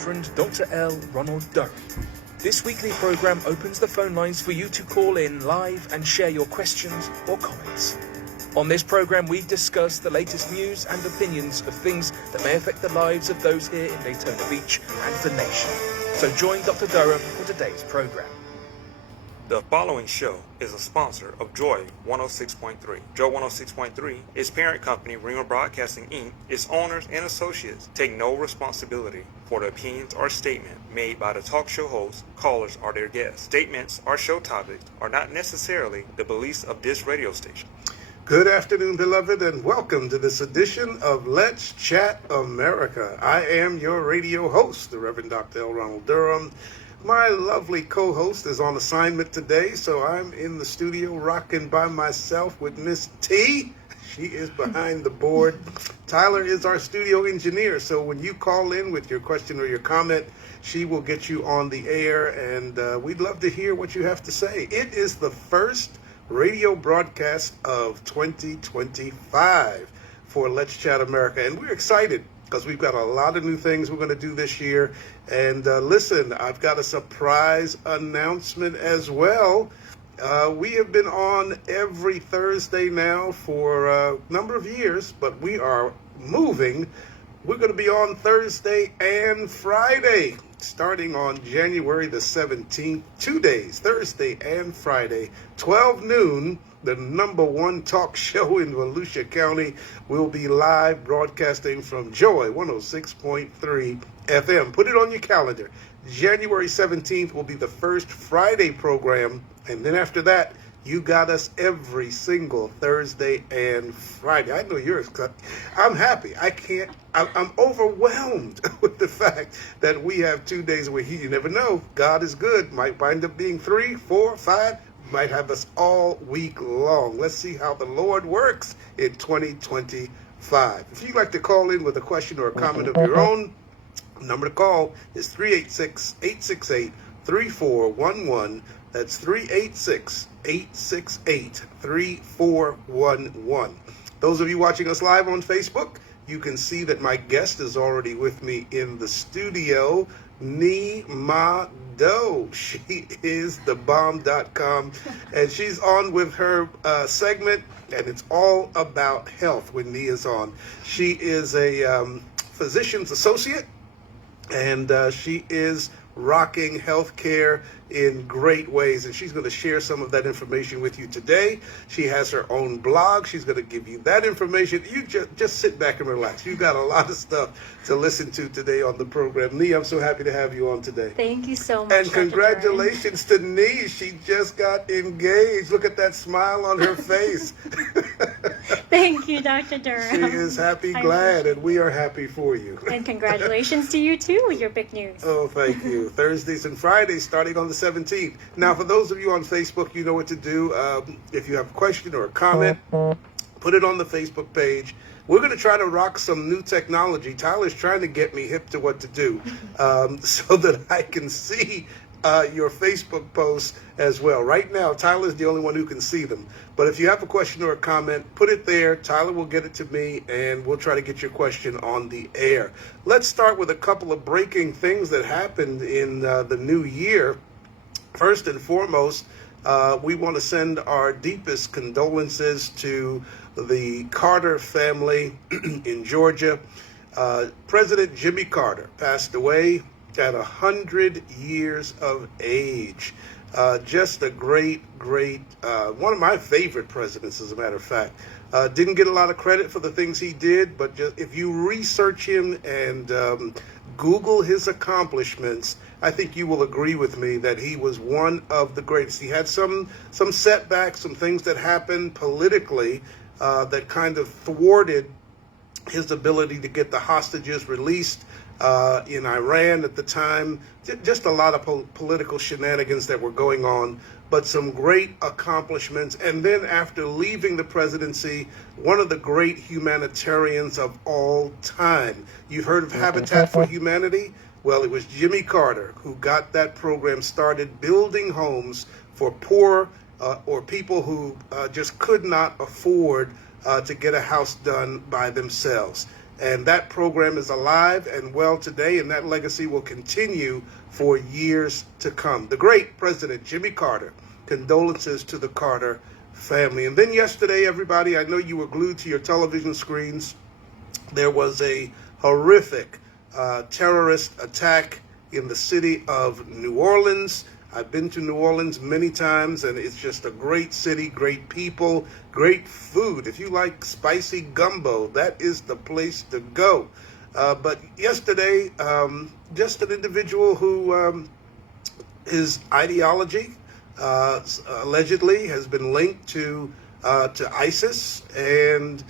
Reverend Dr. L. Ronald Durham. This weekly program opens the phone lines for you to call in live and share your questions or comments. On this program, we discuss the latest news and opinions of things that may affect the lives of those here in Daytona Beach and the nation. So join Dr. Durham for today's program. The following show is a sponsor of Joy 106.3. Joy 106.3 is parent company Ringer Broadcasting Inc., its owners and associates take no responsibility for the opinions or statement made by the talk show hosts, callers, or their guests. Statements or show topics are not necessarily the beliefs of this radio station. Good afternoon, beloved, and welcome to this edition of Let's Chat America. I am your radio host, the Reverend Dr. L. Ronald Durham. My lovely co-host is on assignment today, so I'm in the studio rocking by myself with Miss T. She is behind the board. Tyler is our studio engineer, so when you call in with your question or your comment, she will get you on the air, and we'd love to hear what you have to say. It is the first radio broadcast of 2025 for Let's Chat America, and we're excited because we've got a lot of new things we're going to do this year. And listen, I've got a surprise announcement as well. We have been on every Thursday now for a number of years, but we are moving. We're going to be on Thursday and Friday, starting on January the 17th, 2 days, Thursday and Friday, 12 noon. The number one talk show in Volusia County will be live broadcasting from Joy 106.3 FM. Put it on your calendar. January 17th will be the first Friday program, and then after that, you got us every single Thursday and Friday. I know you're excited. I'm happy. I'm overwhelmed with the fact that we have 2 days a week. You never know. God is good. Might wind up being 3, 4, 5. Might have us all week long. Let's see how the Lord works in 2025. If you'd like to call in with a question or a comment of your own, the number to call is 386-868-3411. That's 386-868-3411. Those of you watching us live on Facebook, you can see that my guest is already with me in the studio, Ni-Ma Do. She is thebomb.com, and she's on with her segment, and it's all about health when Ni is on. She is a physician's associate, and she is rocking healthcare in great ways, and she's going to share some of that information with you today. She has her own blog. She's going to give you that information. You just sit back and relax. You've got a lot of stuff to listen to today on the program. Nee, I'm so happy to have you on today. Thank you so much. And congratulations to Nee. She just got engaged. Look at that smile on her face. Thank you, Dr. Durham. She is happy, glad, and we are happy for you. And congratulations to you, too, with your big news. Oh, thank you. Thursdays and Fridays starting on the 17th. Now, for those of you on Facebook, you know what to do. If you have a question or a comment, put it on the Facebook page. We're going to try to rock some new technology. Tyler's trying to get me hip to what to do so that I can see your Facebook posts as well. Right now, Tyler's the only one who can see them. But if you have a question or a comment, put it there. Tyler will get it to me, and we'll try to get your question on the air. Let's start with a couple of breaking things that happened in the new year. First and foremost, we want to send our deepest condolences to the Carter family in Georgia. President Jimmy Carter passed away at 100 years of age. Just a great, one of my favorite presidents, as a matter of fact. Didn't get a lot of credit for the things he did, but just, if you research him and Google his accomplishments, I think you will agree with me that he was one of the greatest. He had some setbacks, some things that happened politically that kind of thwarted his ability to get the hostages released in Iran at the time. Just a lot of political shenanigans that were going on, but some great accomplishments. And then after leaving the presidency, one of the great humanitarians of all time. You've heard of Habitat for Humanity? Well, it was Jimmy Carter who got that program started, building homes for poor or people who just could not afford to get a house done by themselves. And that program is alive and well today, and that legacy will continue for years to come. The great President Jimmy Carter, condolences to the Carter family. And then yesterday, everybody, I know you were glued to your television screens. There was a horrific terrorist attack in the city of New Orleans. I've been to New Orleans many times, and it's just a great city, great people, great food. If you like spicy gumbo, that is the place to go. But yesterday, just an individual who his ideology allegedly has been linked to ISIS, and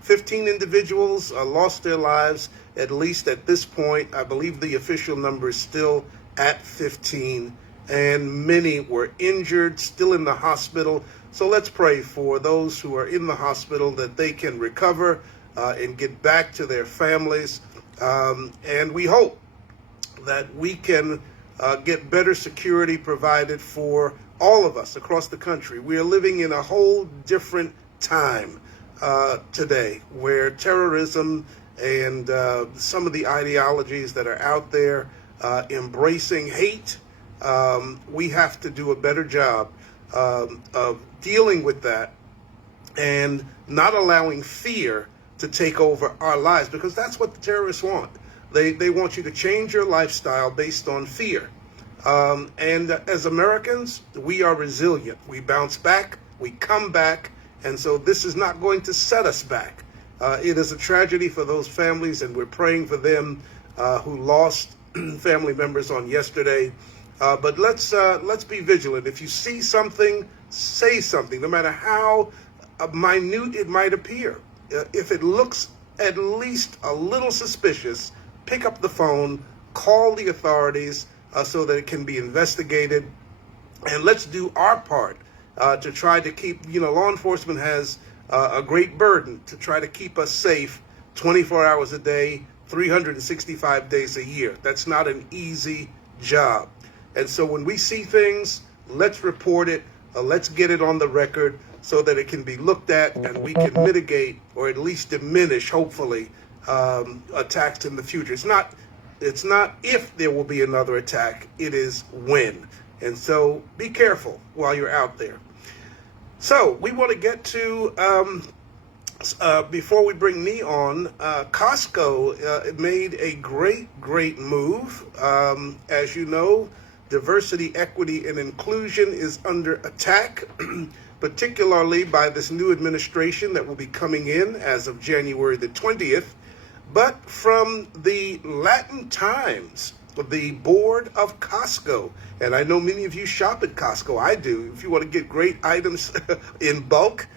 15 individuals lost their lives, at least at this point. I believe the official number is still at 15, and many were injured, still in the hospital. So let's pray for those who are in the hospital that they can recover and get back to their families. And we hope that we can get better security provided for all of us across the country. We are living in a whole different time today, where terrorism and some of the ideologies that are out there embracing hate, we have to do a better job of dealing with that and not allowing fear to take over our lives, because that's what the terrorists want. They want you to change your lifestyle based on fear. And as Americans, we are resilient. We bounce back, we come back, and so this is not going to set us back. It is a tragedy for those families, and we're praying for them who lost family members on yesterday. But let's be vigilant. If you see something, say something, no matter how minute it might appear. If it looks at least a little suspicious, pick up the phone, call the authorities so that it can be investigated. And let's do our part to try to keep, law enforcement has a great burden to try to keep us safe 24 hours a day, 365 days a year. That's not an easy job. And so when we see things, let's report it, let's get it on the record so that it can be looked at and we can mitigate or at least diminish, hopefully, attacks in the future. It's not if there will be another attack, it is when. And so be careful while you're out there. So we want to get to, before we bring Nee on, Costco made a great move. As you know, diversity, equity, and inclusion is under attack, particularly by this new administration that will be coming in as of January the 20th. But from the Latin Times, the board of Costco, and I know many of you shop at Costco, I do. If you want to get great items in bulk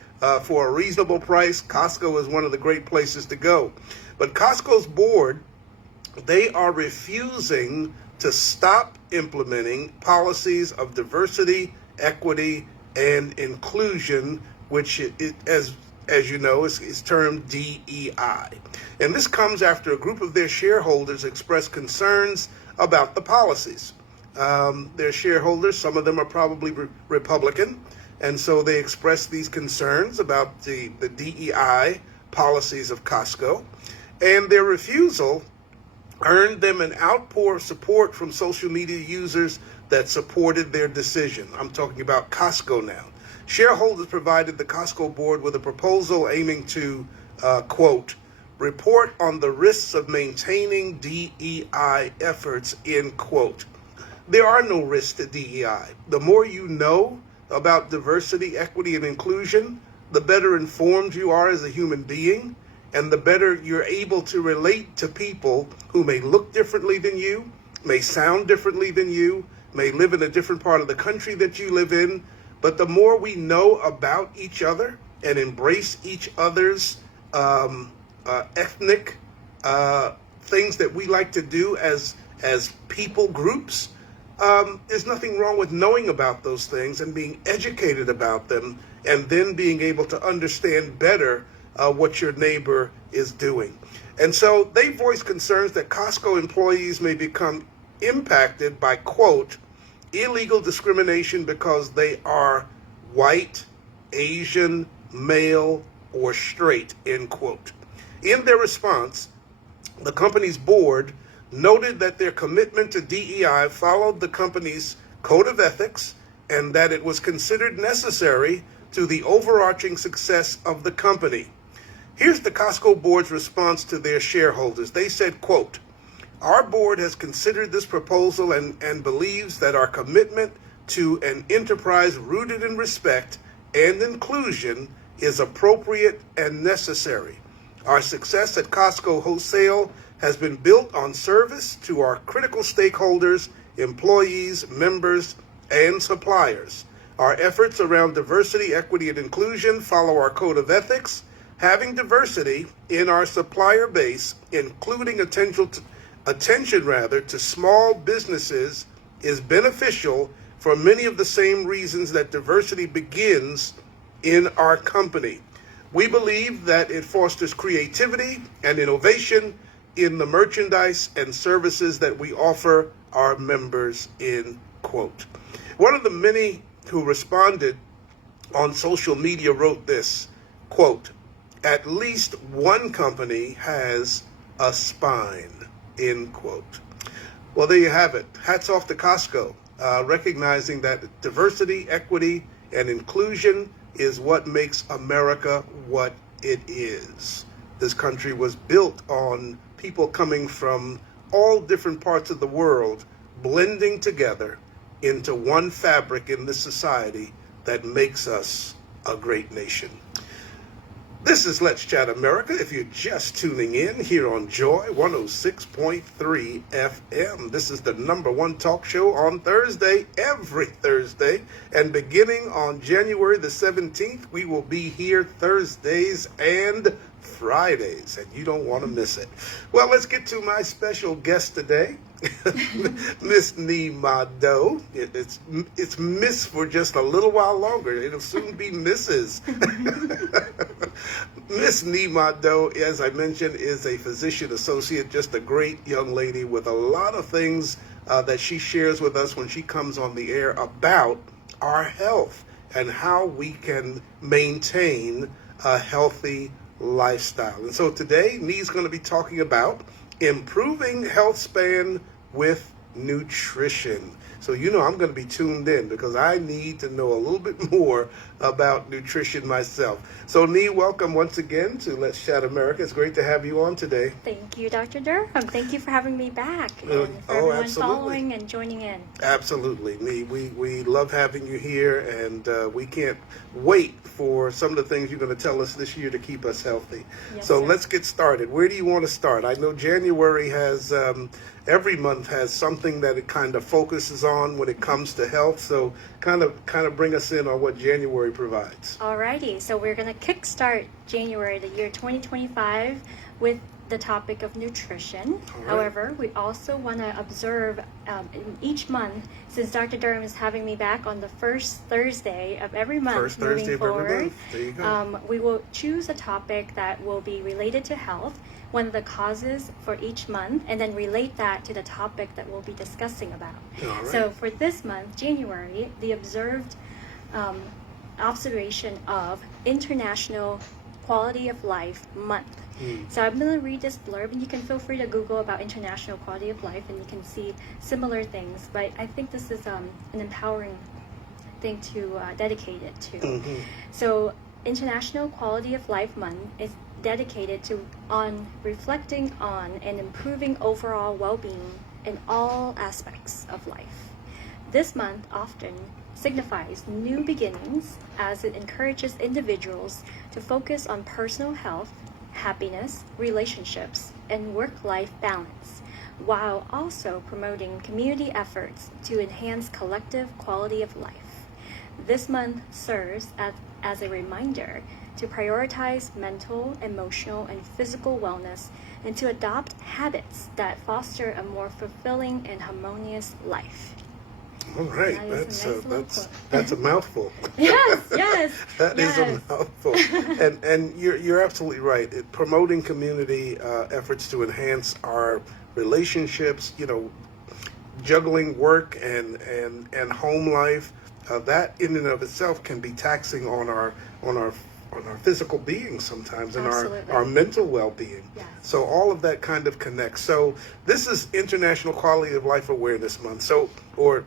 for a reasonable price, Costco is one of the great places to go. But Costco's board, they are refusing to stop implementing policies of diversity, equity, and inclusion, which as you know, is termed DEI. And this comes after a group of their shareholders expressed concerns about the policies. Their shareholders, some of them are probably Republican, and so they expressed these concerns about the DEI policies of Costco, and their refusal earned them an outpour of support from social media users that supported their decision. I'm talking about Costco now. Shareholders provided the Costco board with a proposal aiming to, quote, report on the risks of maintaining DEI efforts, end quote. There are no risks to DEI. The more you know about diversity, equity, and inclusion, the better informed you are as a human being, and the better you're able to relate to people who may look differently than you, may sound differently than you, may live in a different part of the country that you live in. But the more we know about each other and embrace each other's ethnic things that we like to do as people groups, there's nothing wrong with knowing about those things and being educated about them, and then being able to understand better what your neighbor is doing. And so they voiced concerns that Costco employees may become impacted by, quote, illegal discrimination because they are white, Asian, male, or straight, end quote. In their response, the company's board noted that their commitment to DEI followed the company's code of ethics and that it was considered necessary to the overarching success of the company. Here's the Costco board's response to their shareholders. They said, quote, "Our board has considered this proposal and believes that our commitment to an enterprise rooted in respect and inclusion is appropriate and necessary. Our success at Costco Wholesale has been built on service to our critical stakeholders, employees, members, and suppliers. Our efforts around diversity, equity, and inclusion follow our code of ethics. Having diversity in our supplier base, including attention to small businesses, is beneficial for many of the same reasons that diversity begins in our company. We believe that it fosters creativity and innovation in the merchandise and services that we offer our members," end quote. One of the many who responded on social media wrote this, quote, "At least one company has a spine," end quote. Well, there you have it. Hats off to Costco, recognizing that diversity, equity, and inclusion is what makes America what it is. This country was built on people coming from all different parts of the world, blending together into one fabric in this society that makes us a great nation. This is Let's Chat America. If you're just tuning in here on Joy 106.3 FM, this is the #1 talk show on Thursday, every Thursday. And beginning on January the 17th, we will be here Thursdays and Fridays, and you don't want to miss it. Well, let's get to my special guest today, Miss Nee Mado. It's Miss for just a little while longer. It'll soon be Mrs. Miss Nee Mado, as I mentioned, is a physician associate, just a great young lady with a lot of things that she shares with us when she comes on the air about our health and how we can maintain a healthy lifestyle. And so today, Nee's going to be talking about improving health span with nutrition. So I'm going to be tuned in because I need to know a little bit more about nutrition myself. So Nee, welcome once again to Let's Chat America. It's great to have you on today. Thank you, Dr. Durham. Thank you for having me back and for everyone absolutely. Following and joining in. Absolutely, Nee. We love having you here, and we can't wait for some of the things you're going to tell us this year to keep us healthy. Yes, so sir. let's get started. Where do you want to start? I know January has every month has something that it kind of focuses on when it comes to health. So kind of bring us in on what January provides. Alrighty, so we're going to kickstart January, the year 2025, with the topic of nutrition. All right. However, we also want to observe in each month, since Dr. Durham is having me back on the first Thursday of every month First Thursday moving of every forward, month. There you go. we will choose a topic that will be related to health, one of the causes for each month, and then relate that to the topic that we'll be discussing about. All right. So for this month, January, the observed observation of International Quality of Life Month. So I'm going to read this blurb, and you can feel free to Google about International Quality of Life, and you can see similar things. But I think this is an empowering thing to dedicate it to. Mm-hmm. So International Quality of Life Month is dedicated to on reflecting on and improving overall well-being in all aspects of life. This month often signifies new beginnings as it encourages individuals to focus on personal health, happiness, relationships, and work-life balance, while also promoting community efforts to enhance collective quality of life. This month serves as a reminder to prioritize mental, emotional, and physical wellness and to adopt habits that foster a more fulfilling and harmonious life. All right, That is a nice little quote. that's a mouthful. Yes. That is a mouthful. And you're absolutely right. Promoting community efforts to enhance our relationships, juggling work and home life, that in and of itself can be taxing on our on our physical being sometimes, and Absolutely. our mental well-being. Yes. So all of that kind of connects. So this is International Quality of Life Awareness Month. So, or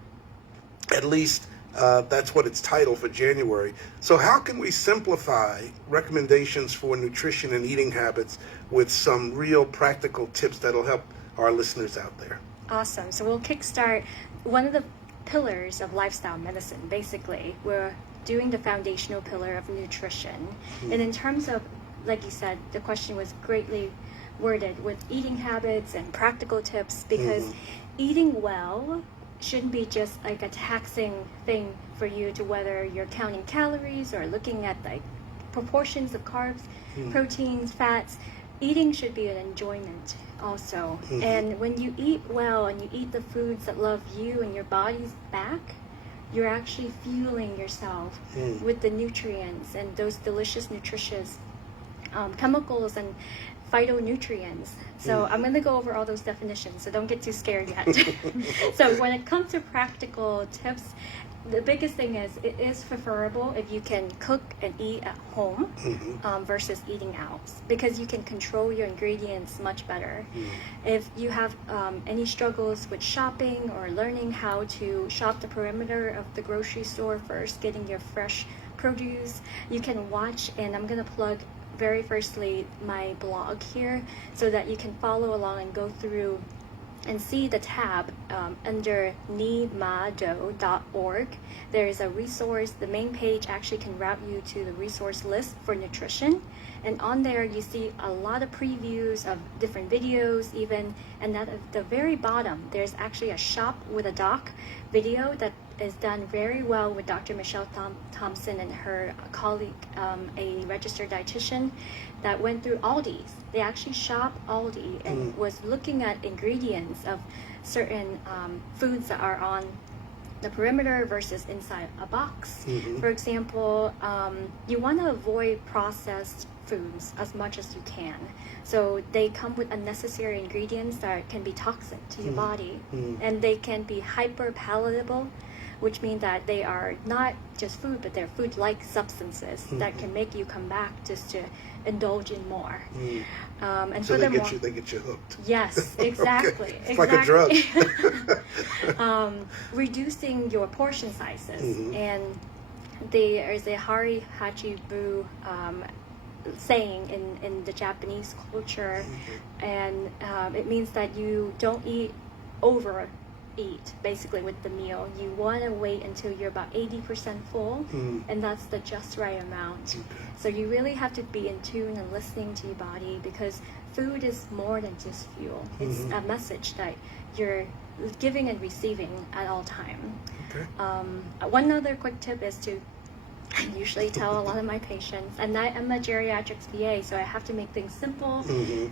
at least that's what it's titled for January. So how can we simplify recommendations for nutrition and eating habits with some real practical tips that'll help our listeners out there? Awesome. So we'll kickstart one of the pillars of lifestyle medicine. Basically, we're doing the foundational pillar of nutrition. And in terms of, like you said, the question was greatly worded with eating habits and practical tips, because eating well shouldn't be just like a taxing thing for you to whether you're counting calories or looking at like proportions of carbs, proteins, fats. Eating should be an enjoyment also. And when you eat well and you eat the foods that love you and your body's back, you're actually fueling yourself with the nutrients and those delicious, nutritious chemicals and phytonutrients. So I'm going to go over all those definitions, so don't get too scared yet. So when it comes to practical tips, the biggest thing is it is preferable if you can cook and eat at home versus eating out, because you can control your ingredients much better. If you have any struggles with shopping or learning how to shop the perimeter of the grocery store first, getting your fresh produce, you can watch, and I'm going to plug very firstly my blog here so that you can follow along and go through and see the tab under nimado.org. There is a resource. The main page actually can route you to the resource list for nutrition. And on there, you see a lot of previews of different videos even. And at the very bottom, there's actually a Shop with a Doc video that is done very well with Dr. Michelle Thompson and her colleague, a registered dietitian, that went through Aldi's. They actually shopped Aldi and was looking at ingredients of certain foods that are on the perimeter versus inside a box. For example, you want to avoid processed foods as much as you can. So they come with unnecessary ingredients that can be toxic to your body, and they can be hyper palatable, which means that they are not just food, but they're food-like substances that can make you come back just to indulge in more. And So furthermore, they get you hooked. yes, exactly. Okay. It's like a drug. Reducing your portion sizes. And there is a Hari Hachibu saying in the Japanese culture, and it means that you don't overeat basically with the meal. You want to wait until you're about 80% full, and that's the just right amount. So you really have to be in tune and listening to your body, because food is more than just fuel. It's a message that you're giving and receiving at all time. One other quick tip is to, I usually tell a lot of my patients, and I'm a geriatrics PA, so I have to make things simple,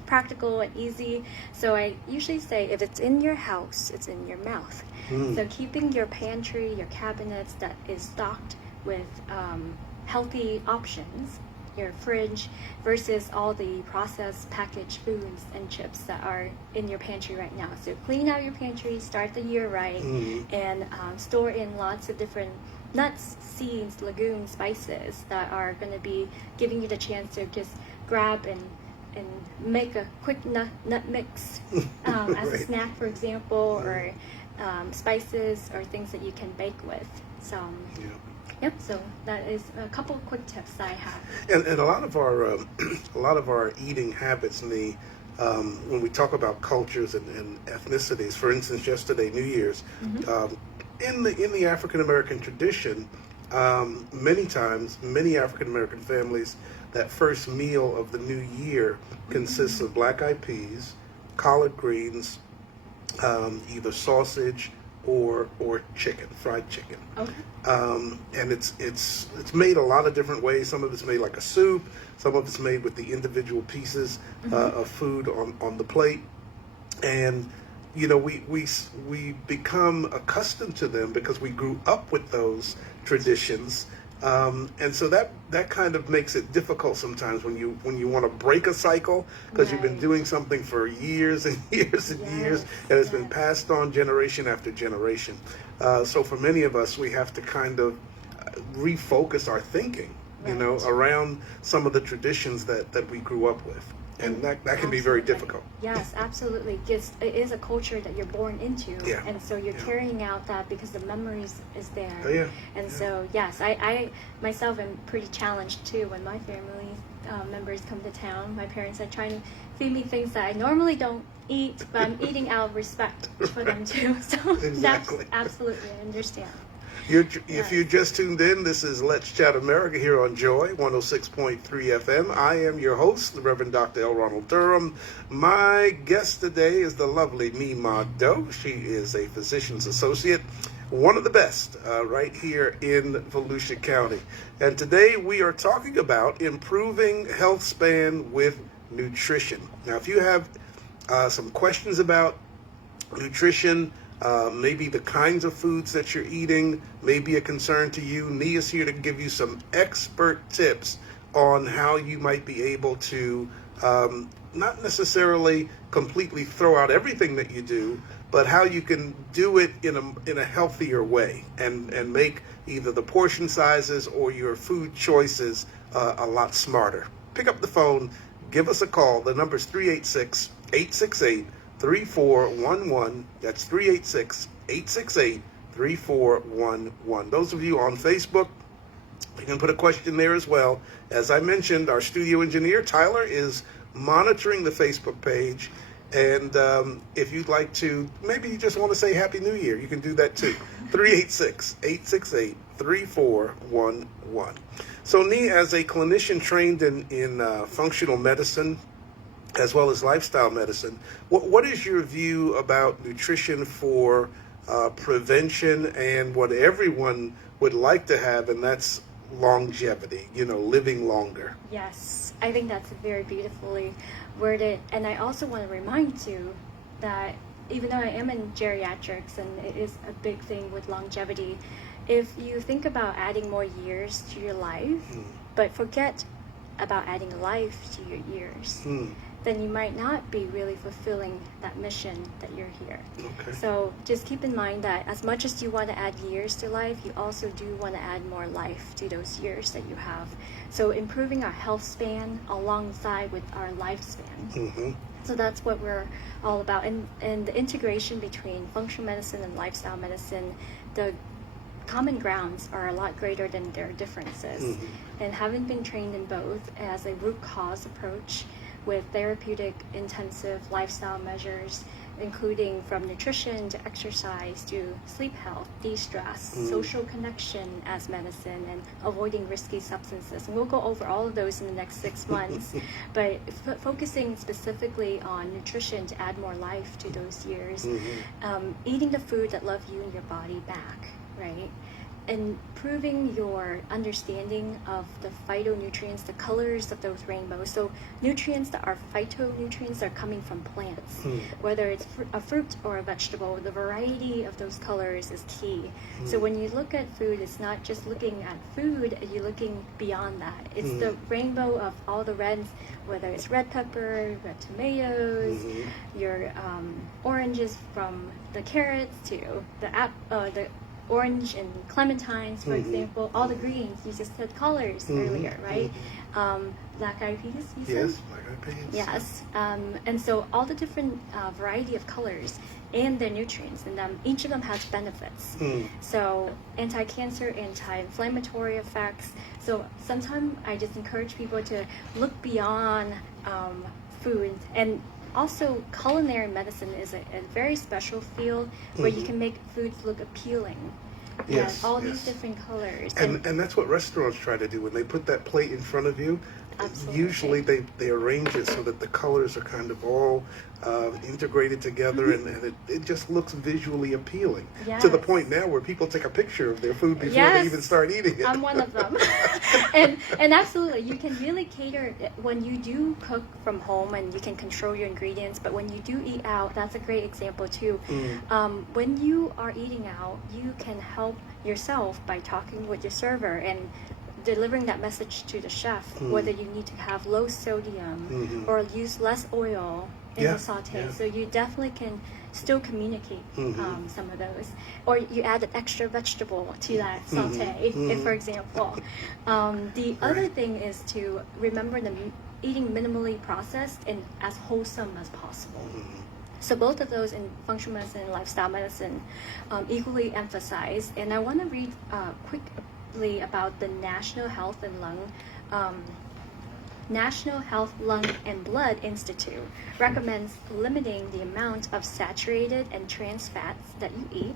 practical, and easy. So I usually say, if it's in your house, it's in your mouth. So keeping your pantry, your cabinets that is stocked with healthy options, your fridge, versus all the processed packaged foods and chips that are in your pantry right now. So clean out your pantry, start the year right, and store in lots of different nuts, seeds, legumes, spices that are going to be giving you the chance to just grab and make a quick nut mix as a snack, for example, or spices or things that you can bake with. So, yep. So that is a couple of quick tips that I have. And a lot of our eating habits, when we talk about cultures and ethnicities, for instance, yesterday, New Year's. In the African American tradition, many times, many African American families, that first meal of the new year consists of black-eyed peas, collard greens, either sausage or chicken, fried chicken. And it's made a lot of different ways. Some of it's made like a soup. Some of it's made with the individual pieces of food on the plate. And you know, we become accustomed to them because we grew up with those traditions, and so that kind of makes it difficult sometimes when you want to break a cycle, because you've been doing something for years and years and years, and it's been passed on generation after generation. So for many of us, we have to kind of refocus our thinking you know, Right. around some of the traditions that we grew up with. And that can be very Absolutely. difficult. Yes, absolutely. Because it is a culture that you're born into, Yeah. and so you're Yeah. carrying out that because the memories is there. Oh, yeah. And Yeah. so yes, I myself am pretty challenged too when my family members come to town. My parents are trying to feed me things that I normally don't eat, but I'm eating out of respect for them too. So Exactly. that's absolutely, I understand. If you just tuned in, this is Let's Chat America here on Joy 106.3 FM. I am your host, the Reverend Dr. L. Ronald Durham. My guest today is the lovely Mima Doe. She is a physician's associate, one of the best right here in Volusia County. And today we are talking about improving health span with nutrition. Now, if you have some questions about nutrition, maybe the kinds of foods that you're eating may be a concern to you, Nia's here to give you some expert tips on how you might be able to not necessarily completely throw out everything that you do, but how you can do it in a healthier way and make either the portion sizes or your food choices a lot smarter. Pick up the phone, give us a call. The number is 386-868-3411. That's 386-868-3411. Those of you on Facebook, you can put a question there as well. As I mentioned, our studio engineer, Tyler, is monitoring the Facebook page. And if you'd like to, maybe you just want to say Happy New Year, you can do that too. 386-868-3411. So, Nia, as a clinician trained in functional medicine, as well as lifestyle medicine, what is your view about nutrition for prevention and what everyone would like to have, and that's longevity, living longer? Yes, I think that's very beautifully worded. And I also want to remind you that even though I am in geriatrics and it is a big thing with longevity, if you think about adding more years to your life, but forget about adding life to your years, then you might not be really fulfilling that mission that you're here. Okay. So just keep in mind that as much as you want to add years to life, you also do want to add more life to those years that you have. So improving our health span alongside with our lifespan. So that's what we're all about. And the integration between functional medicine and lifestyle medicine, the common grounds are a lot greater than their differences. And having been trained in both as a root cause approach with therapeutic intensive lifestyle measures, including from nutrition to exercise to sleep health, de-stress, social connection as medicine, and avoiding risky substances. And we'll go over all of those in the next 6 months. But focusing specifically on nutrition to add more life to those years, eating the food that love you and your body back, right? Improving your understanding of the phytonutrients, the colors of those rainbows. So nutrients that are phytonutrients are coming from plants, whether it's a fruit or a vegetable. The variety of those colors is key. So when you look at food, it's not just looking at food, you're looking beyond that. It's the rainbow of all the reds, whether it's red pepper, red tomatoes, your oranges from the carrots to the orange and clementines, for example, all the greens. You just said colors earlier, right? Black eyed peas, you said? Yes, black eyed peas. Yes. And so all the different variety of colors and their nutrients, and each of them has benefits. So anti-cancer, anti-inflammatory effects. So sometimes I just encourage people to look beyond food. And also, culinary medicine is a very special field where you can make foods look appealing. Yes, all yes. these different colors. And that's what restaurants try to do. When they put that plate in front of you, Absolutely. usually they arrange it so that the colors are kind of all integrated together, and it just looks visually appealing. To the Yes. point now where people take a picture of their food before Yes. they even start eating it. I'm one of them. and absolutely, you can really cater when you do cook from home and you can control your ingredients, but when you do eat out, that's a great example too. When you are eating out, you can help yourself by talking with your server and delivering that message to the chef, whether you need to have low sodium or use less oil in the saute. So you definitely can still communicate some of those. Or you add an extra vegetable to that saute, if, for example. The other thing is to remember eating minimally processed and as wholesome as possible. So both of those in functional medicine and lifestyle medicine equally emphasized. And I want to read quickly about the National Health Lung and Blood Institute recommends limiting the amount of saturated and trans fats that you eat.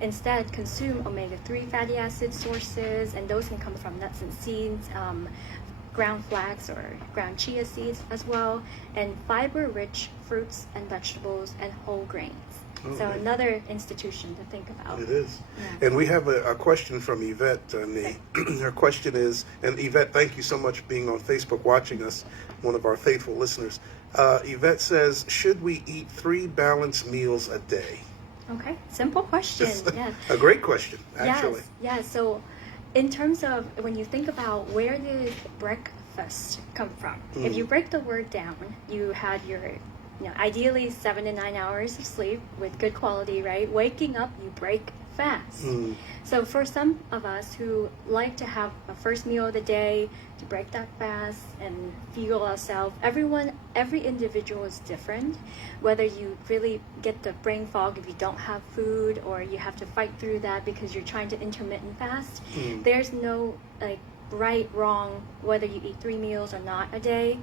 Instead, consume omega-3 fatty acid sources, and those can come from nuts and seeds, ground flax or ground chia seeds as well, and fiber-rich fruits and vegetables and whole grains. So another institution to think about. It is. Yeah. And we have a question from Yvette. Her question is, and Yvette, thank you so much for being on Facebook watching us, one of our faithful listeners. Yvette says, should we eat 3 balanced meals a day? Okay, simple question. Yes. A great question, actually. Yes. So in terms of when you think about where did breakfast come from, if you break the word down, you had your ideally 7 to 9 hours of sleep with good quality, right? Waking up, you break fast. So for some of us who like to have a first meal of the day to break that fast and fuel ourselves, every individual is different. Whether you really get the brain fog if you don't have food, or you have to fight through that because you're trying to intermittent fast, there's no right, wrong, whether you eat 3 meals or not a day.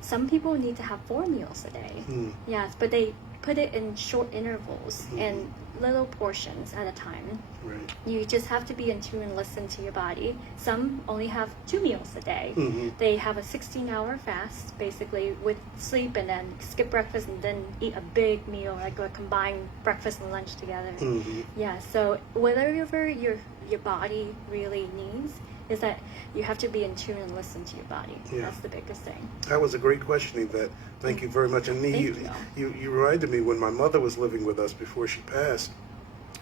Some people need to have 4 meals a day. Yes, but they put it in short intervals and little portions at a time. Right. You just have to be in tune and listen to your body. Some only have 2 meals a day. They have a 16-hour fast, basically, with sleep, and then skip breakfast and then eat a big meal, like a combined breakfast and lunch together. Yeah, so whatever your body really needs, is that you have to be in tune and listen to your body. That's the biggest thing. That was a great question, Yvette. Thank you very much. And you reminded me, when my mother was living with us before she passed,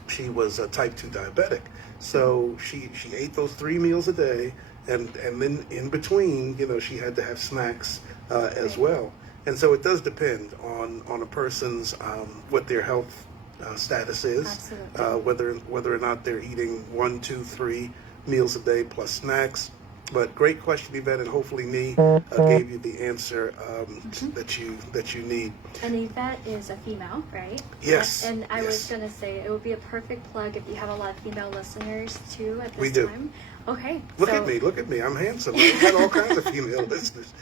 she was a type 2 diabetic. So she ate those 3 meals a day, and then in between, she had to have snacks as well. And so it does depend on a person's what their health status is, whether or not they're eating 1, 2, 3 meals a day plus snacks. But great question, Yvette, and hopefully Nee gave you the answer that you need. And Yvette is a female, right? Yes. And I was going to say it would be a perfect plug if you have a lot of female listeners too at this we do. time. Okay. Look at me. I'm handsome. I've got all kinds of female listeners.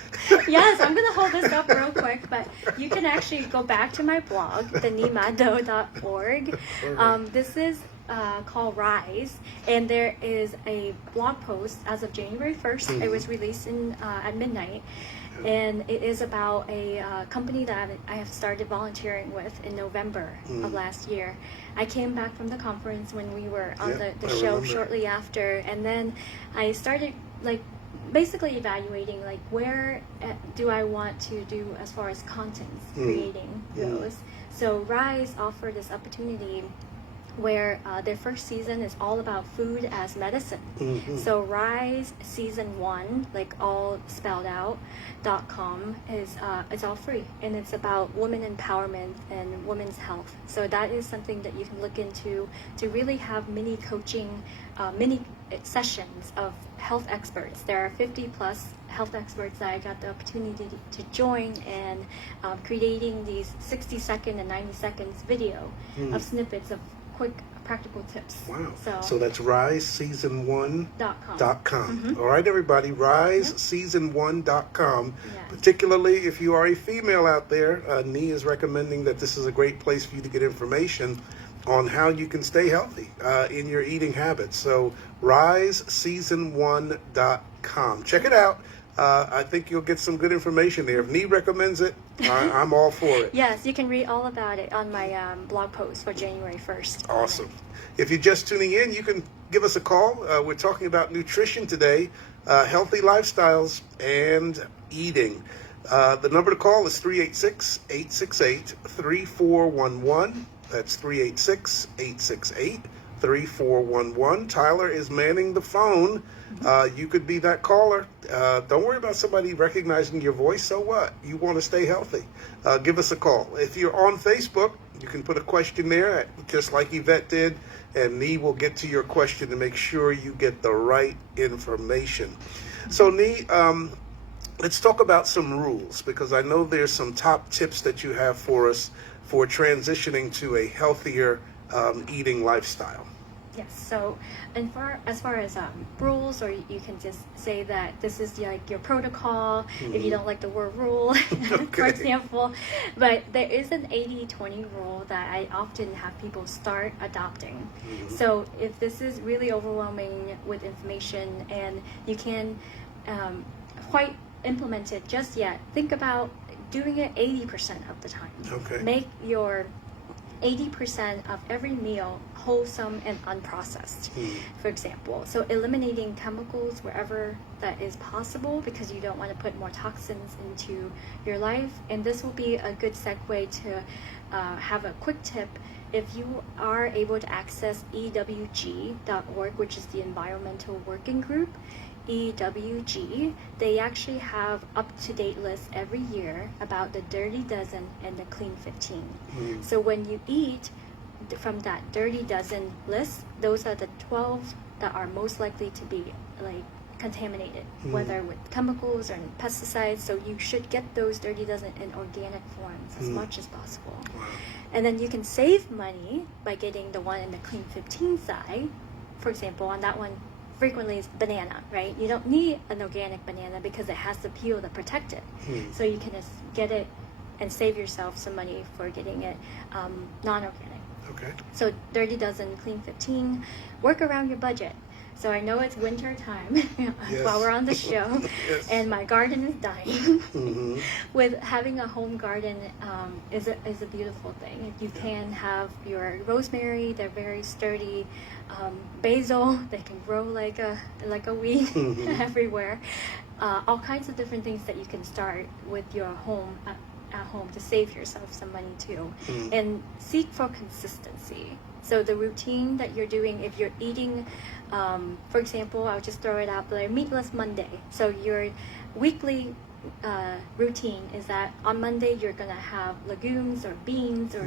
Yes, I'm going to hold this up real quick, but you can actually go back to my blog, thenimado.org. This is called Rise, and there is a blog post as of January 1st. It was released at midnight, and it is about a company that I have started volunteering with in November of last year. I came back from the conference when we were on the show shortly after, and then I started basically evaluating where do I want to do as far as content creating goes. So Rise offered this opportunity where their first season is all about food as medicine. So Rise Season 1, all spelled out, .com is all free, and it's about women empowerment and women's health. So that is something that you can look into to really have mini coaching, mini sessions of health experts. There are 50 plus health experts that I got the opportunity to join, and creating these 60-second and 90 seconds video of snippets of quick practical tips. Wow. So that's riseseason1.com. All right, everybody, riseseason1.com. Particularly if you are a female out there, Nee is recommending that this is a great place for you to get information on how you can stay healthy in your eating habits. So riseseason1.com. Check it out. I think you'll get some good information there. If Nee recommends it, I'm all for it. Yes, you can read all about it on my blog post for January 1st. Awesome. If you're just tuning in, you can give us a call. We're talking about nutrition today, healthy lifestyles, and eating. The number to call is 386-868-3411. That's 386-868-3411. 3411. Tyler is manning the phone. You could be that caller. Don't worry about somebody recognizing your voice. So what? You want to stay healthy. Give us a call. If you're on Facebook, you can put a question there, just like Yvette did, and Nee will get to your question to make sure you get the right information. So Nee, let's talk about some rules, because I know there's some top tips that you have for us for transitioning to a healthier eating lifestyle. Yes. So, as far as rules, or you can just say that this is like your protocol if you don't like the word rule, for example. But there is an 80-20 rule that I often have people start adopting. So if this is really overwhelming with information and you can quite implement it just yet, think about doing it 80% of the time. Okay. Make your 80% of every meal wholesome and unprocessed, for example. So eliminating chemicals wherever that is possible, because you don't want to put more toxins into your life. And this will be a good segue to have a quick tip. If you are able to access EWG.org, which is the Environmental Working Group, EWG, they actually have up-to-date lists every year about the Dirty Dozen and the Clean 15. So when you eat from that Dirty Dozen list, those are the 12 that are most likely to be like contaminated, whether with chemicals or pesticides. So you should get those Dirty Dozen in organic forms as much as possible. Wow. And then you can save money by getting the one in the Clean 15 side. For example, on that one, frequently is banana, right? You don't need an organic banana because it has the peel to protect it. So you can just get it and save yourself some money for getting it non-organic. Okay. So Dirty Dozen, Clean 15, work around your budget. So I know it's winter time while we're on the show, and my garden is dying. With having a home garden is a beautiful thing. You can have your rosemary; they're very sturdy. Basil, they can grow like a weed everywhere. All kinds of different things that you can start with your home at home to save yourself some money too, and seek for consistency. So the routine that you're doing, if you're eating, for example, I'll just throw it out there, meatless Monday. So your weekly routine is that on Monday you're going to have legumes or beans, or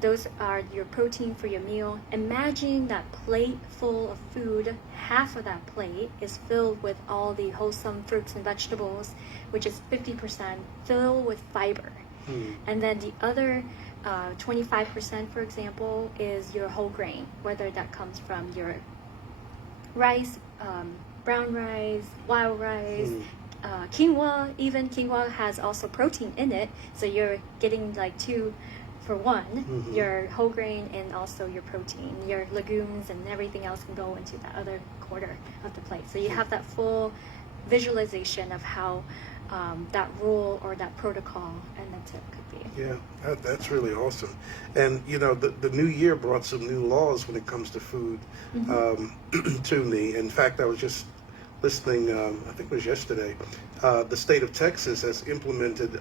those are your protein for your meal. Imagine that plate full of food, half of that plate is filled with all the wholesome fruits and vegetables, which is 50% filled with fiber. And then the other 25%, for example, is your whole grain, whether that comes from your rice, brown rice, wild rice, quinoa. Even quinoa has also protein in it, so you're getting like 2 for 1, your whole grain and also your protein. Your legumes and everything else can go into that other quarter of the plate. So you have that full visualization of how that rule or that protocol and that tip could be. Yeah, that's really awesome. And, you know, the new year brought some new laws when it comes to food to me. In fact, I was just listening, I think it was yesterday, the state of Texas has implemented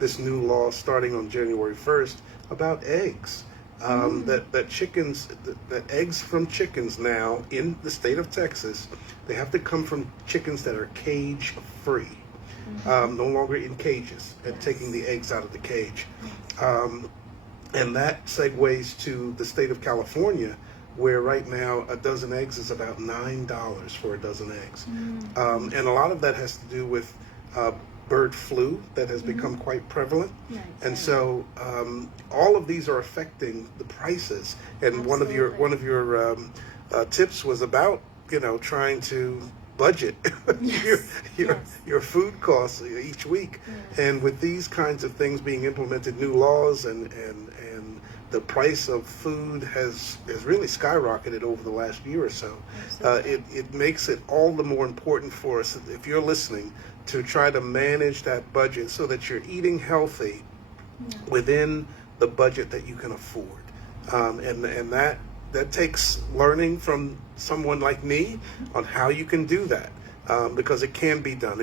this new law starting on January 1st about eggs. That chickens, that eggs from chickens now in the state of Texas, they have to come from chickens that are cage free. No longer in cages, and taking the eggs out of the cage. And that segues to the state of California, where right now a dozen eggs is about $9 for a dozen eggs. And a lot of that has to do with bird flu that has become quite prevalent. And so all of these are affecting the prices. And one of your tips was about, you know, trying to budget your food costs each week. And with these kinds of things being implemented, new laws and the price of food has really skyrocketed over the last year or so. It makes it all the more important for us, if you're listening, to try to manage that budget so that you're eating healthy within the budget that you can afford. And that takes learning from someone like me on how you can do that, because it can be done.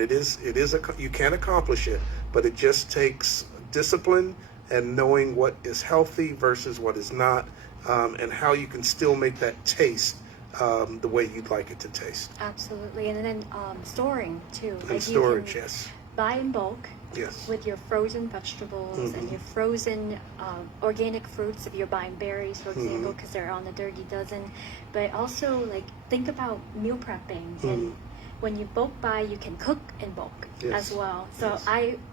You can accomplish it, but it just takes discipline and knowing what is healthy versus what is not, and how you can still make that taste the way you'd like it to taste. Absolutely. And then storing too. And Like storage, you can yes. buy in bulk. Yes. With your frozen vegetables and your frozen organic fruits, if you're buying berries, for example, because they're on the Dirty Dozen. But also, like, think about meal prepping. And when you bulk buy, you can cook in bulk as well. So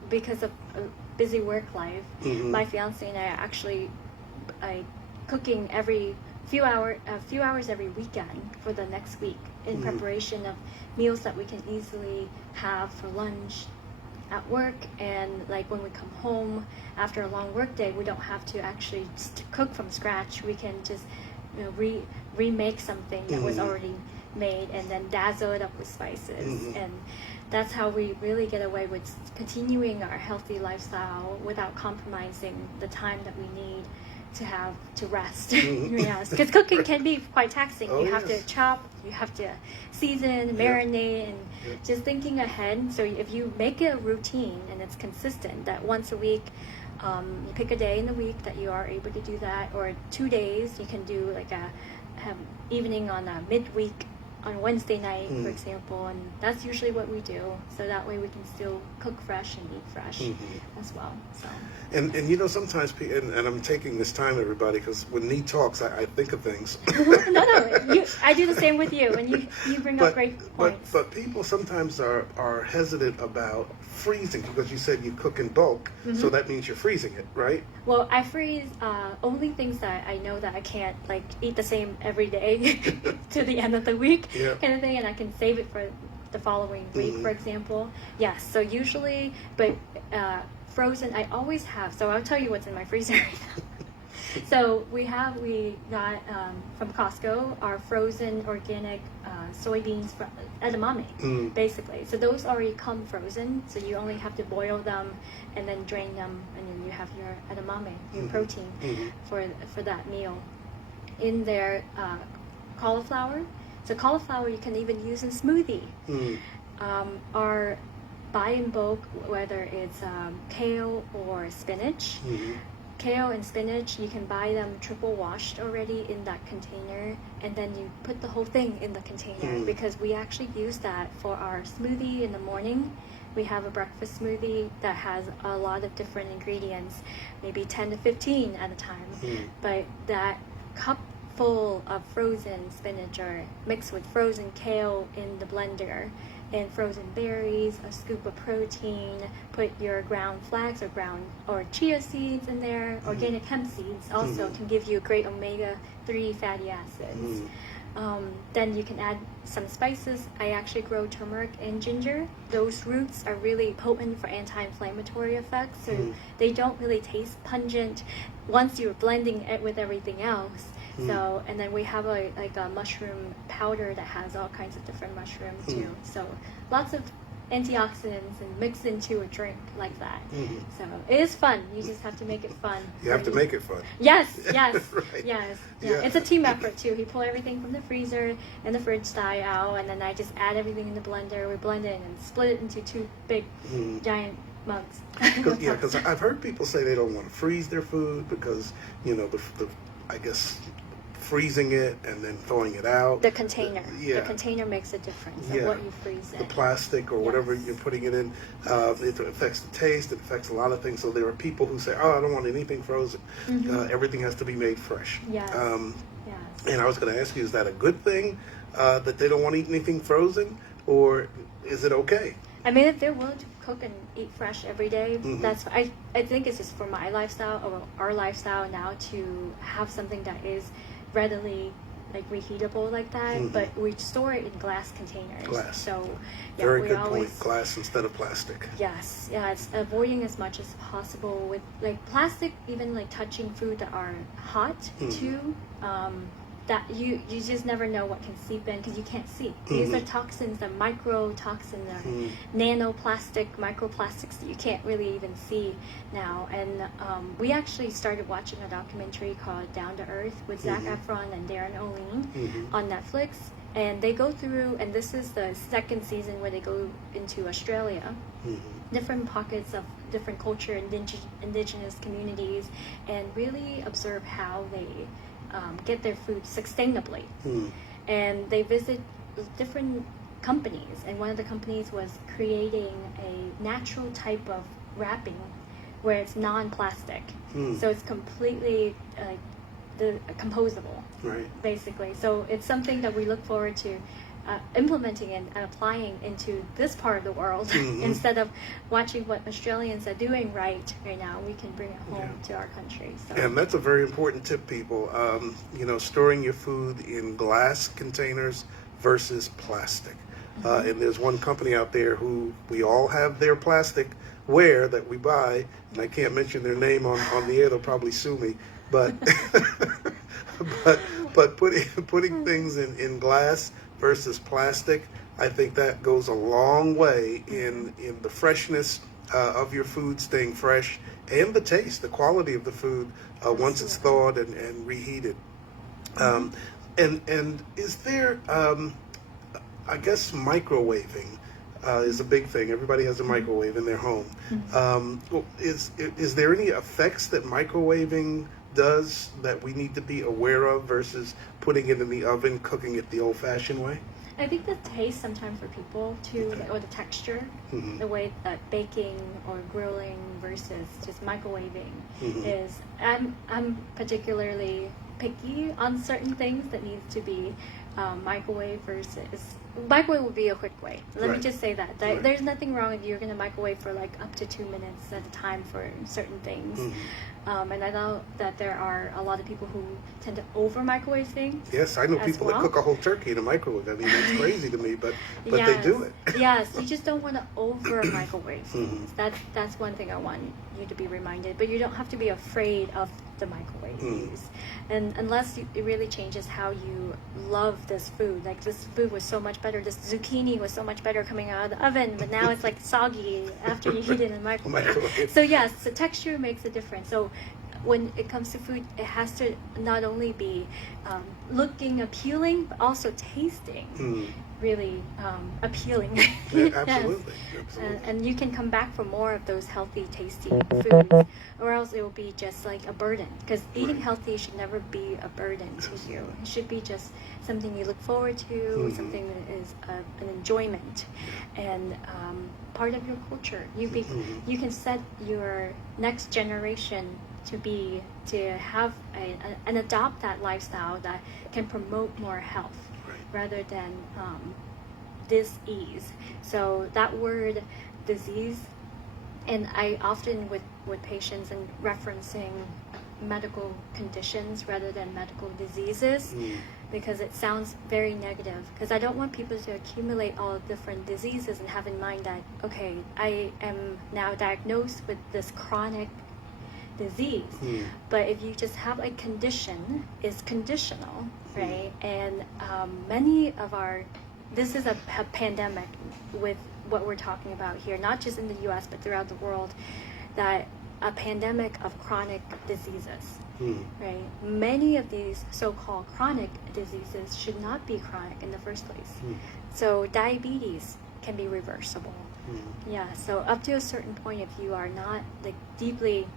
because of a busy work life, my fiance and I cooking every few hours every weekend for the next week in preparation of meals that we can easily have for lunch at work, and like when we come home after a long work day, we don't have to actually just cook from scratch. We can just remake something that was already made and then dazzle it up with spices, and that's how we really get away with continuing our healthy lifestyle without compromising the time that we need to have to rest. Yes, because cooking can be quite taxing. You have to chop, you have to season, marinate, and just thinking ahead. So if you make it a routine and it's consistent, that once a week, you pick a day in the week that you are able to do that, or 2 days, you can do like a evening on a midweek on Wednesday night, for example, and that's usually what we do. So that way we can still cook fresh and eat fresh as well. So. And you know, sometimes, and I'm taking this time, everybody, because when Nee talks, I think of things. No, I do the same with you, and you bring up great points. But people sometimes are hesitant about freezing, because you said you cook in bulk, so that means you're freezing it, right? Well, I freeze only things that I know that I can't like eat the same every day to the end of the week, kind of thing, and I can save it for the following week, for example. Yes, so usually, but frozen, I always have. So I'll tell you what's in my freezer right now. So we got from Costco our frozen organic soybeans from edamame, basically. So those already come frozen. So you only have to boil them and then drain them, and then you have your edamame, your protein for that meal. In there, cauliflower. So cauliflower you can even use in smoothie. Our buy in bulk, whether it's kale or spinach. Kale and spinach, you can buy them triple washed already in that container, and then you put the whole thing in the container, because we actually use that for our smoothie in the morning. We have a breakfast smoothie that has a lot of different ingredients, maybe 10 to 15 at a time, but that cup full of frozen spinach or mixed with frozen kale in the blender, and frozen berries, a scoop of protein, put your ground flax or chia seeds in there, organic hemp seeds also can give you great omega-3 fatty acids. Then you can add some spices. I actually grow turmeric and ginger. Those roots are really potent for anti-inflammatory effects, so they don't really taste pungent once you're blending it with everything else. So, and then we have a mushroom powder that has all kinds of different mushrooms too. So lots of antioxidants and mixed into a drink like that. So it is fun. You just have to make it fun. You have to make it fun. Yes, Right. yes. Yeah. It's a team effort too. He pull everything from the freezer and the fridge style, and then I just add everything in the blender. We blend it and split it into two big giant mugs. Because I've heard people say they don't want to freeze their food because, you know, the I guess freezing it and then throwing it out. The container. The container makes a difference of what you freeze in. The plastic or whatever you're putting it in, it affects the taste, it affects a lot of things. So there are people who say, oh, I don't want anything frozen. Everything has to be made fresh. Yes. And I was going to ask you, is that a good thing that they don't want to eat anything frozen, or is it okay? I mean, if they're willing to cook and eat fresh every day, that's I think it's just for my lifestyle or our lifestyle now to have something that is readily like reheatable like that, but we store it in glass containers. Glass. So Very good point. Glass instead of plastic. Yes, it's avoiding as much as possible with like plastic, even like touching food that are hot too. That you just never know what can seep in because you can't see. These are toxins, the microtoxins, the nanoplastic, microplastics that you can't really even see now. And we actually started watching a documentary called Down to Earth with Zac Efron and Darren O'Lean on Netflix. And they go through, and this is the second season where they go into Australia, different pockets of different culture, indigenous communities, and really observe how they get their food sustainably. And they visit different companies, and one of the companies was creating a natural type of wrapping where it's non-plastic. So it's completely composable, Right. basically. So it's something that we look forward to implementing and applying into this part of the world. Instead of watching what Australians are doing right now, we can bring it home to our country. So. And that's a very important tip, people. Storing your food in glass containers versus plastic. And there's one company out there who we all have their plastic ware that we buy, and I can't mention their name on the air, they'll probably sue me, but but putting things in glass versus plastic, I think that goes a long way in the freshness of your food staying fresh, and the taste, the quality of the food once it's thawed and reheated. And is there, I guess, microwaving is a big thing. Everybody has a microwave in their home. Is there any effects that microwaving does that we need to be aware of versus putting it in the oven, cooking it the old-fashioned way? I think the taste sometimes for people too, or the texture, the way that baking or grilling versus just microwaving is. I'm particularly picky on certain things that needs to be microwave versus. Microwave would be a quick way. Let me just say that. There's nothing wrong if you're going to microwave for like up to 2 minutes at a time for certain things. And I know that there are a lot of people who tend to over microwave things. Yes, I know people that cook a whole turkey in a microwave. I mean, that's crazy to me, but they do it. Yes, you just don't want to over microwave things. That's one thing I want you to be reminded. But you don't have to be afraid of the microwave use. And unless it really changes how you love this food. Like, this food was so much better. This zucchini was so much better coming out of the oven, but now it's like soggy after you heat it in the microwave. So yes, the texture makes a difference. So when it comes to food, it has to not only be looking appealing, but also tasting really appealing. Yeah, absolutely. And you can come back for more of those healthy, tasty foods, or else it will be just like a burden. Because eating healthy should never be a burden to you. It should be just something you look forward to, something that is an enjoyment, and part of your culture. You can set your next generation to have and adopt that lifestyle that can promote more health rather than disease. So that word disease, and I often with patients and referencing medical conditions rather than medical diseases, because it sounds very negative, because I don't want people to accumulate all different diseases and have in mind that, okay, I am now diagnosed with this chronic disease. But if you just have a condition, it's conditional, right? And many of this is a pandemic with what we're talking about here, not just in the US but throughout the world, that a pandemic of chronic diseases, right? Many of these so-called chronic diseases should not be chronic in the first place. So diabetes can be reversible. Yeah, so up to a certain point, if you are not like deeply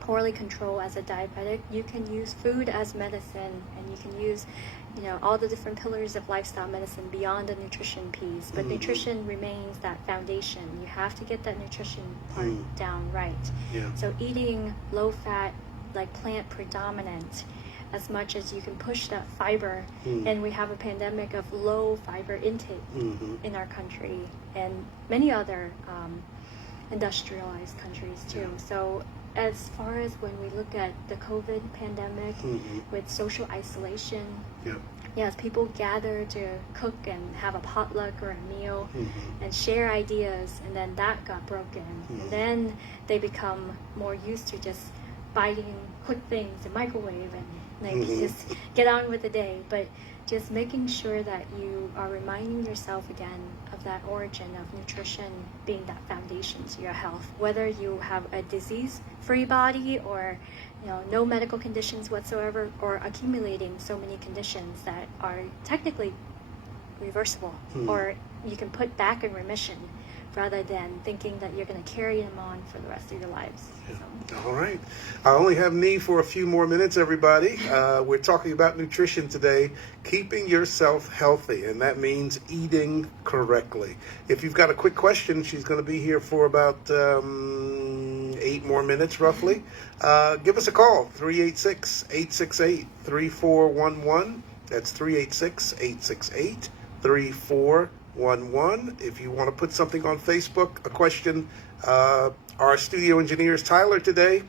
poorly controlled as a diabetic, you can use food as medicine, and you can use, all the different pillars of lifestyle medicine beyond the nutrition piece. But nutrition remains that foundation. You have to get that nutrition part down right. So eating low fat, like plant predominant, as much as you can push that fiber. And we have a pandemic of low fiber intake in our country and many other industrialized countries too. So as far as when we look at the COVID pandemic with social isolation, yes, people gather to cook and have a potluck or a meal and share ideas, and then that got broken. And then they become more used to just biting quick things in microwave and just get on with the day. But just making sure that you are reminding yourself again of that origin of nutrition being that foundation to your health, whether you have a disease-free body or no medical conditions whatsoever, or accumulating so many conditions that are technically reversible or you can put back in remission rather than thinking that you're going to carry them on for the rest of your lives. So. All right. I only have me for a few more minutes, everybody. We're talking about nutrition today, keeping yourself healthy, and that means eating correctly. If you've got a quick question, she's going to be here for about 8 more minutes, roughly. Give us a call, 386-868-3411. That's 386-868-3411. If you want to put something on Facebook, a question, our studio engineer is Tyler today.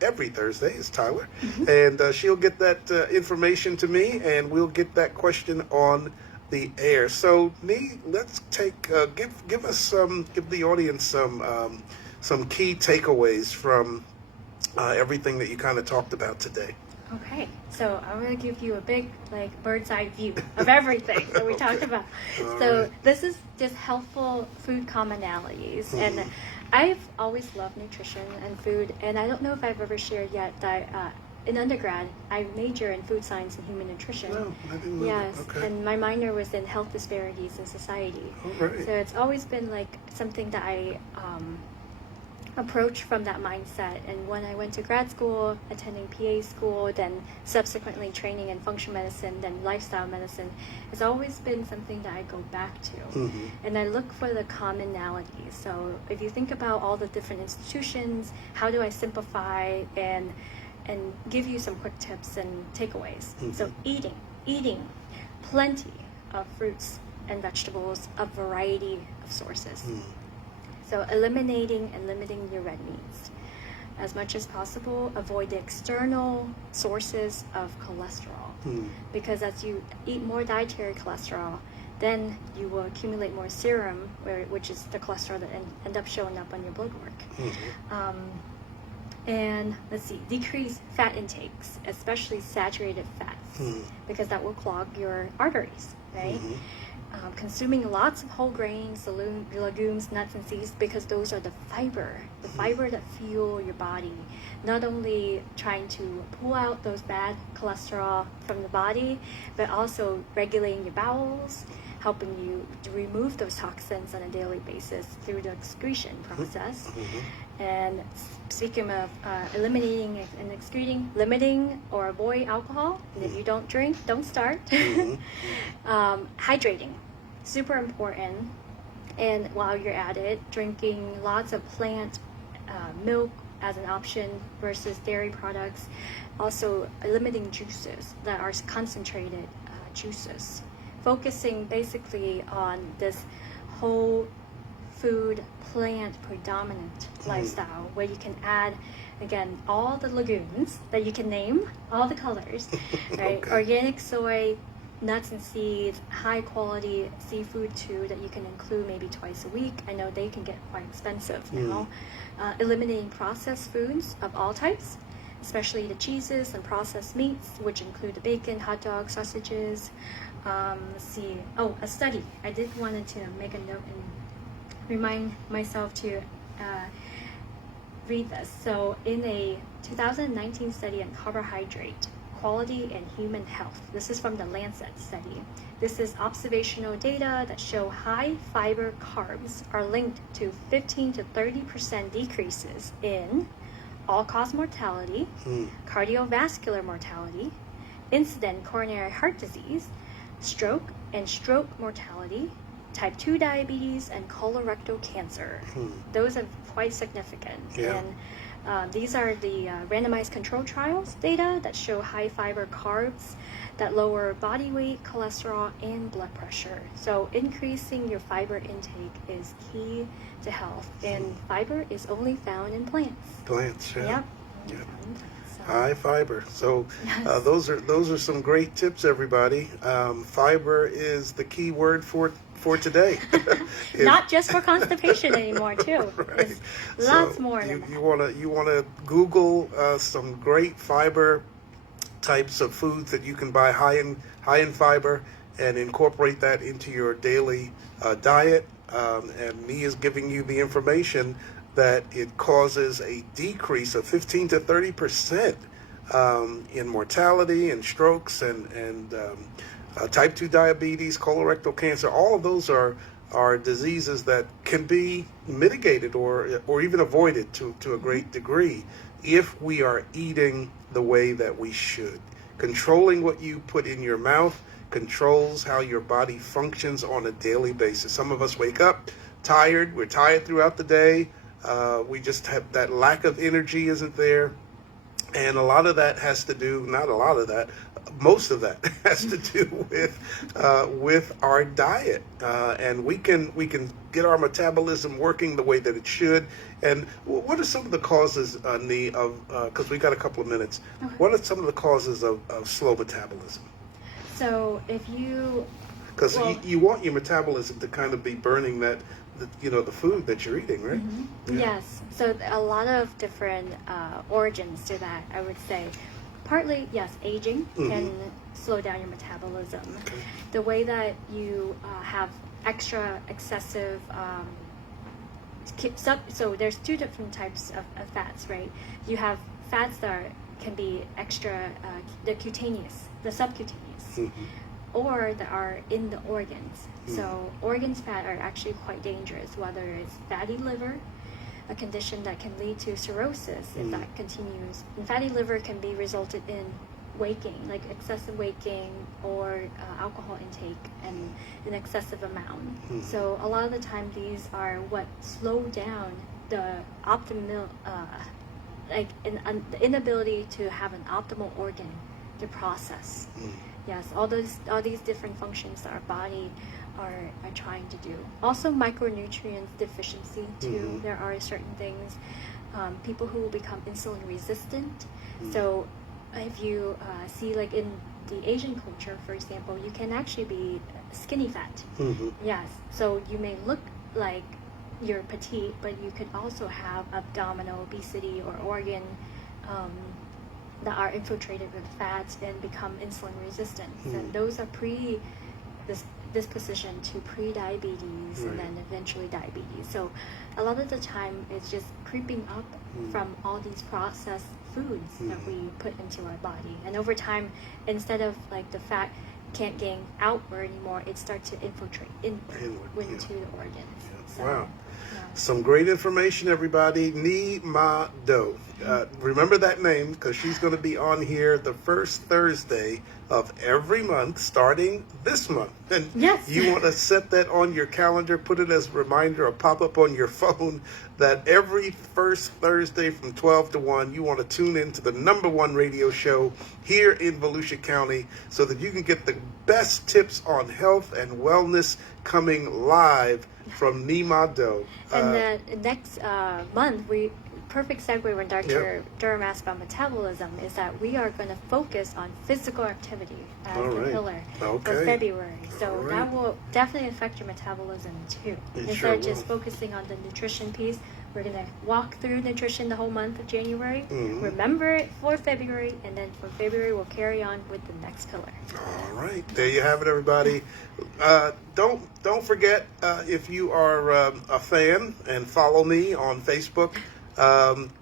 Every Thursday is Tyler. And she'll get that information to me, and we'll get that question on the air. So, Nee, let's take, give the audience some key takeaways from everything that you kind of talked about today. Okay, so I'm going to give you a big, bird's eye view of everything that we talked about. So this is just helpful food commonalities. And I've always loved nutrition and food, and I don't know if I've ever shared yet that in undergrad, I major in food science and human nutrition. No, I didn't know Yes, that. Okay. and my minor was in health disparities in society. All right. So it's always been something that I approach from that mindset. And when I went to grad school, attending PA school, then subsequently training in functional medicine, then lifestyle medicine, it's always been something that I go back to. And I look for the commonalities. So if you think about all the different institutions, how do I simplify and give you some quick tips and takeaways? So eating plenty of fruits and vegetables, a variety of sources. So eliminating and limiting your red meats. As much as possible, avoid the external sources of cholesterol. Because as you eat more dietary cholesterol, then you will accumulate more serum, which is the cholesterol that end up showing up on your blood work. And let's see, decrease fat intakes, especially saturated fats, because that will clog your arteries, right? Consuming lots of whole grains, legumes, nuts, and seeds, because those are the fiber that fuel your body. Not only trying to pull out those bad cholesterol from the body, but also regulating your bowels, helping you to remove those toxins on a daily basis through the excretion process. And speaking of eliminating and excreting, limiting or avoid alcohol. And if you don't drink, don't start. Hydrating, super important. And while you're at it, drinking lots of plant milk as an option versus dairy products. Also limiting juices that are concentrated juices. Focusing basically on this whole food, plant predominant lifestyle, where you can add, again, all the legumes that you can name, all the colors, right? Organic soy, nuts and seeds, high quality seafood too, that you can include maybe twice a week. I know they can get quite expensive now. Eliminating processed foods of all types, especially the cheeses and processed meats, which include the bacon, hot dogs, sausages. Let's see. Oh, a study. I did wanted to make a note and remind myself to read this. So in a 2019 study on carbohydrate quality and human health, this is from the Lancet study. This is observational data that show high fiber carbs are linked to 15 to 30% decreases in all-cause mortality, cardiovascular mortality, incident coronary heart disease, stroke and stroke mortality, type 2 diabetes, and colorectal cancer. Those are quite significant. And these are the randomized control trials data that show high fiber carbs that lower body weight, cholesterol, and blood pressure. So increasing your fiber intake is key to health. And fiber is only found in plants. Plants, yeah. Yep. High fiber. So those are some great tips, everybody. Fiber is the key word for today. Not just for constipation anymore, too. Right. Lots so more. You wanna Google some great fiber types of foods that you can buy high in fiber and incorporate that into your daily diet. And me is giving you the information that it causes a decrease of 15 to 30% in mortality and strokes and type 2 diabetes, colorectal cancer. All of those are are diseases that can be mitigated or even avoided to a great degree if we are eating the way that we should. Controlling what you put in your mouth controls how your body functions on a daily basis. Some of us wake up tired. We're tired throughout the day. We just have that lack of energy isn't there. And a lot of that has to do, not a lot of that, most of that has to do with our diet. And we can get our metabolism working the way that it should. And what are some of the causes, because we got a couple of minutes, Okay. what are some of the causes of slow metabolism? So if you, Because well, you want your metabolism to kind of be burning the food that you're eating, right? yes, so a lot of different origins to that, I would say. Partly, yes, aging can slow down your metabolism. Okay. The way that you have excessive, so there's two different types of fats, right? You have fats that can be extra, the cutaneous, the subcutaneous, or that are in the organs. So organs fat are actually quite dangerous, whether it's fatty liver, a condition that can lead to cirrhosis if that continues. And fatty liver can be resulted in waking, like excessive waking or alcohol intake and an excessive amount. So a lot of the time these are what slow down the optimal, the inability to have an optimal organ to process. Yes, all these different functions that our body are trying to do. Also micronutrient deficiency too. There are certain things, people who become insulin resistant. So if you see like in the Asian culture, for example, you can actually be skinny fat. Yes, so you may look like you're petite, but you could also have abdominal obesity or organ that are infiltrated with fats and become insulin resistant. And those are disposition to pre-diabetes and then eventually diabetes. So a lot of the time it's just creeping up from all these processed foods that we put into our body. And over time, instead of like the fat can't gain outward anymore, it starts to infiltrate inward into the organs. So, Wow. yeah. Some great information, everybody. Ni Ma Do. Remember that name because she's going to be on here the first Thursday of every month starting this month. And Yes. you want to set that on your calendar, put it as a reminder or pop up on your phone that every first Thursday from 12 to 1, you want to tune into the #1 radio show here in Volusia County so that you can get the best tips on health and wellness coming live from Ni Ma Do. And then next month, perfect segue when Dr. Durham asked about metabolism is that we are going to focus on physical activity as the pillar for February. So that will definitely affect your metabolism too. Instead of just focusing on the nutrition piece, we're going to walk through nutrition the whole month of January, remember it for February, and then for February we'll carry on with the next pillar. All right, there you have it, everybody. Don't forget, if you are a fan and follow me on Facebook,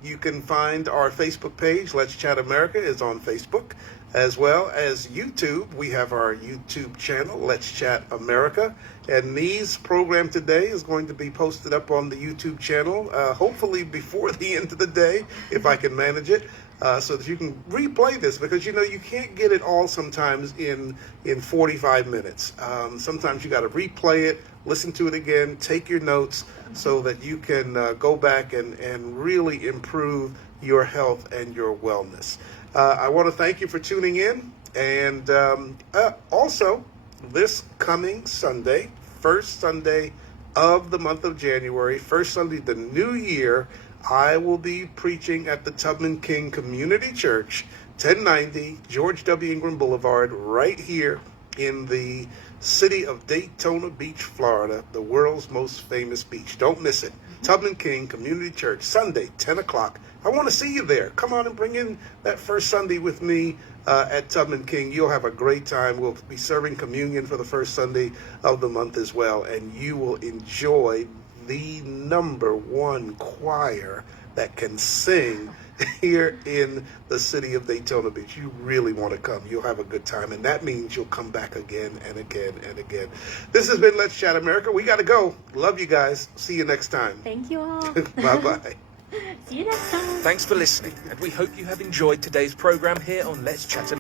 you can find our Facebook page. Let's Chat America is on Facebook, as well as YouTube. We have our YouTube channel, Let's Chat America. And Nee's program today is going to be posted up on the YouTube channel, hopefully before the end of the day, if I can manage it. So that you can replay this, because you can't get it all sometimes in 45 minutes. Sometimes you got to replay it, listen to it again, take your notes so that you can go back and really improve your health and your wellness. I want to thank you for tuning in, and also this coming Sunday, first Sunday of the month of January, first Sunday the new year, I will be preaching at the Tubman King Community Church, 1090 George W. Ingram Boulevard, right here in the city of Daytona Beach, Florida, the world's most famous beach. Don't miss it. Tubman King Community Church, Sunday, 10 o'clock. I want to see you there. Come on and bring in that first Sunday with me at Tubman King. You'll have a great time. We'll be serving communion for the first Sunday of the month as well, and you will enjoy the #1 choir that can sing here in the city of Daytona Beach. You really want to come. You'll have a good time, and that means you'll come back again and again and again. This has been Let's Chat America. We got to go. Love you guys. See you next time. Thank you all. Bye-bye. See you next time. Thanks for listening, and we hope you have enjoyed today's program here on Let's Chat America.